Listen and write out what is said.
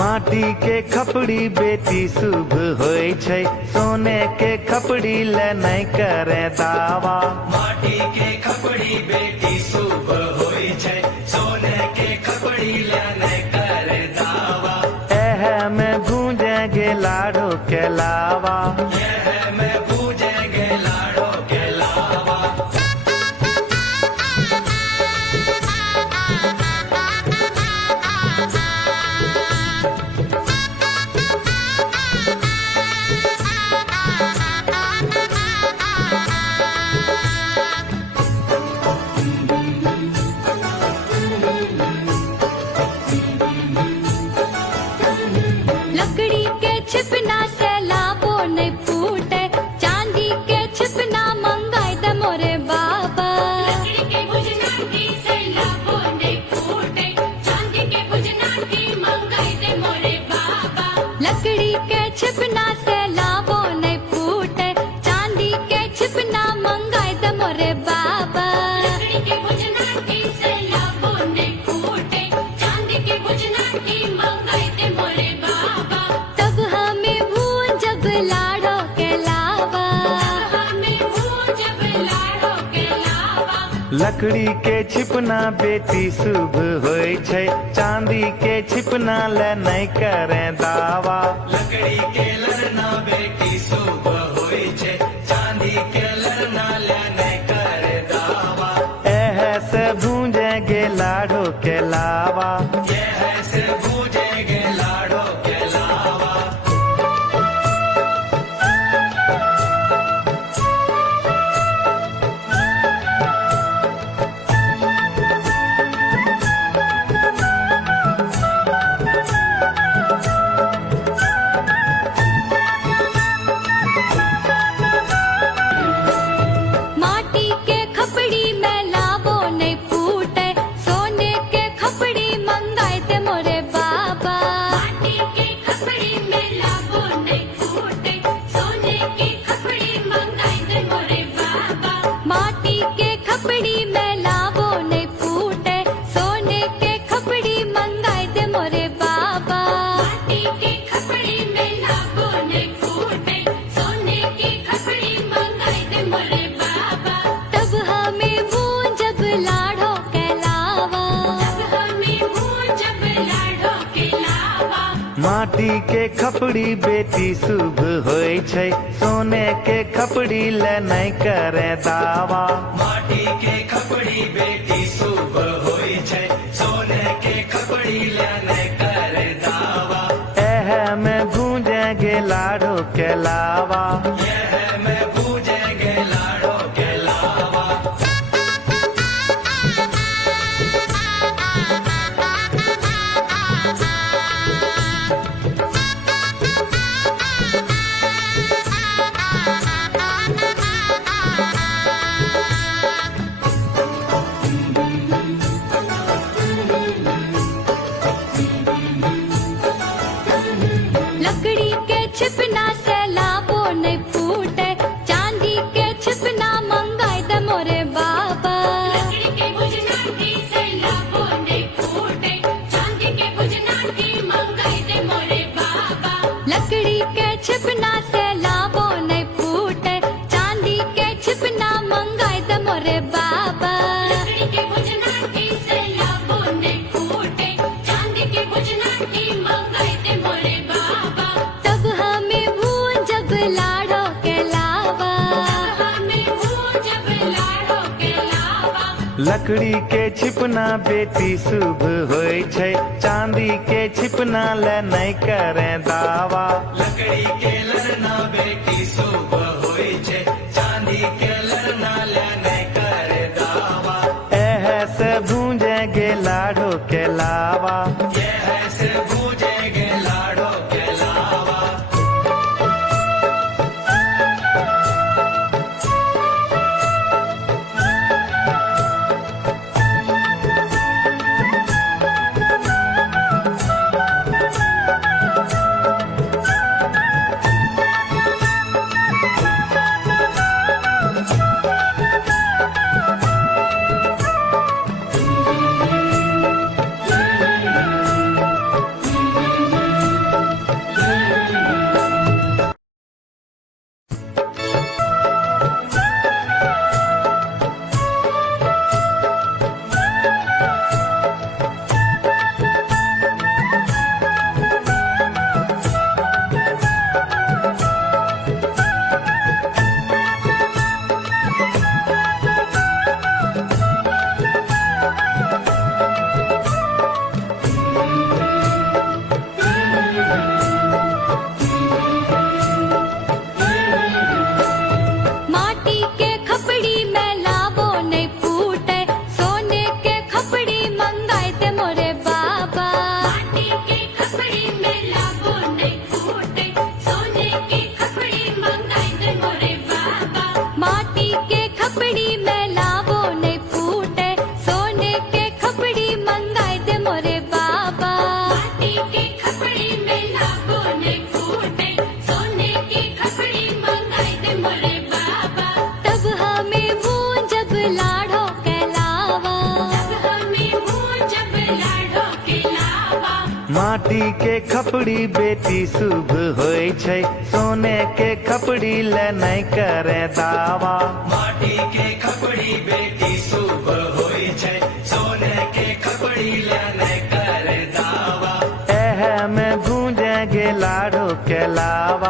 माटी के खपड़ी बेटी शुभ होय छै, सोने के खपड़ी ले नहीं करे दावा। माटी के खपड़ी बेटी शुभ होय छै, सोने के खपड़ी ले नहीं करे दावा। एह में गूंजे गे लाडो के लावा, यह में पूजेंगे लाड़ो के लावा। लकड़ी के छिपना से लाभो नहीं फूटे, चांदी के छिपना मंगाए दे मोरे बाबा। लकड़ी के गुजनाटी से लाभो नहीं फूटे, चांदी के गुजनाटी मंगाई दे मोरे बाबा। लकड़ी के छिपना से लाभो नहीं फूटे, चांदी के छिपना मंगाए दे मोरे बाबा। लकड़ी के गुजनाटी से लाभो नहीं फूटे, चांदी के गुजनाटी मंगाई दे मोरे बाबा। तब हमें भून जब लाड़ो के लावा, हमें जब लाड़ो के लावा। लकड़ी के छिपना बेटी शुभ होय छै, चांदी के छिपना ले नहीं करे दावा। लकड़ी के लड़ना बेटी शुभ होय छै, चांदी के लड़ना ले नहीं करे दावा। एह से भूंजे गे लाडो के लावा, यह से पूजेंगे लाड़ो के लावा। माटी के खपड़ी में लाभो नहीं फूटे, सोने के खपड़ी मंगाए दे मोरे बाबा। माटी के खपड़ी में लाभो नहीं फूटे, सोने की खपड़ी मंगाई दे मोरे बाबा। माटी के खपड़ी में लाभो नहीं फूटे, सोने के खपड़ी मंगाए दे मोरे बाबा। माटी के खपड़ी में लाभो नहीं फूटे, सोने की खपड़ी मंगाई दे मोरे बाबा। तब हमें भून जब लाड़ो के लावा, जब हमें जब लाड़ो के लावा। माटी के खपड़ी बेटी शुभ होय छै, सोने के खपड़ी ले नहीं करे दावा। माटी के खपड़ी बेटी शुभ होय छै, सोने के खपड़ी ले नहीं करे दावा। एह में गूंजे गे लाडो के लावा, यह में पूजेंगे लाड़ो के लावा। लकड़ी के छिपना से लाभो नहीं फूटे, चांदी के छिपना मंगाए दे मोरे बाबा। लकड़ी के गुजनाटी से लाभो नहीं फूटे, चांदी के गुजनाटी मंगाई दे मोरे बाबा। लकड़ी के छिपना से लाभो नहीं फूटे, चांदी के छिपना मंगाए दे मोरे बाबा। लकड़ी के गुजनाटी से लाभो नहीं फूटे, चांदी के गुजनाटी मंगाई दे मोरे बाबा। तब हमें भून जब लाड़ो के लावा, हमें जब लाड़ो के लावा। लकड़ी के छिपना बेटी शुभ होय छै, चांदी के छिपना ले नहीं करे दावा। लकड़ी के लड़ना बेटी शुभ होय छै, चांदी के लड़ना ले नहीं करे दावा। एह से भूंजे गे लाडो के लावा, यह से पूजेंगे लाड़ो के लावा। माटी के खपड़ी बेटी शुभ होय छै, सोने के खपड़ी ले नहीं करे दावा। माटी के खपड़ी बेटी शुभ होय छै, सोने के खपड़ी ले नहीं करे दावा। एह में गूंजे गे लाडो के लावा,